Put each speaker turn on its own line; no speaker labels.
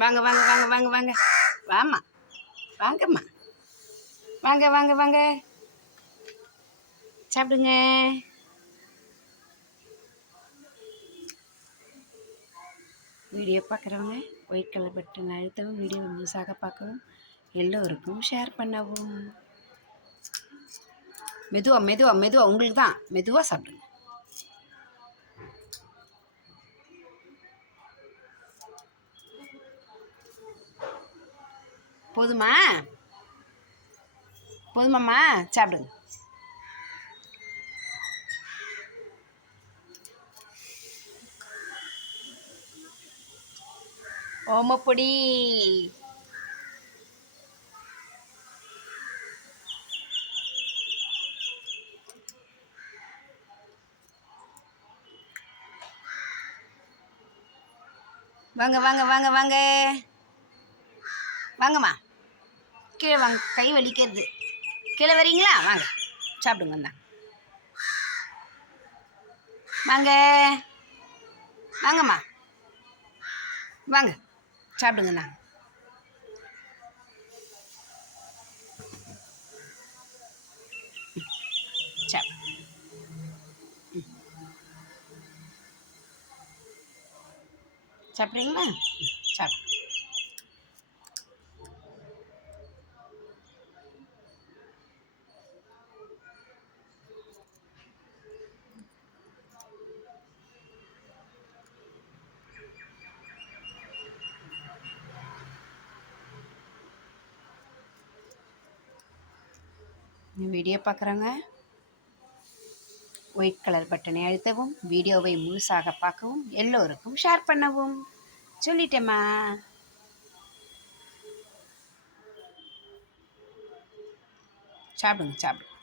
வாங்க வாங்க வாங்க வாங்க வாங்க. வாம்மா. வாங்கம்மா. வாங்க வாங்க வாங்க. சாப்பிடுங்க. வீடியோ பார்க்குறவங்க ஒயிட் கலர் பட்டன் அழுத்தவும் வீடியோ முழுசாக பார்க்கவும் எல்லோருக்கும் ஷேர் பண்ணவும். மெதுவாக மெதுவாக மெதுவாக உங்களுக்கு தான் மெதுவாக சாப்பிடுங்க. போதுமா? போதுமாம்மா? சாப்பிடுங்க ஓமப்பொடி வாங்க வாங்க வாங்க வாங்க. வாங்கம்மா. கீழே வாங்க கை வலிக்கிறது. கீழே வரீங்களா? வாங்க சாப்பிடுங்க இந்தா வாங்க. வாங்கம்மா. வாங்க சாப்பிடுங்கண்ணா சாப்பிடு சாப்பிட்றீங்களா? சாப்பிட் சாப்பிடு வீடியோ பார்க்குறவங்க ஒயிட் கலர் பட்டனை அழுத்தவும் வீடியோவை முழுசாக பார்க்கவும் எல்லோருக்கும் ஷேர் பண்ணவும். சொல்லிட்டேம்மா. சாப்பிடுங்க சாப்பிடுங்க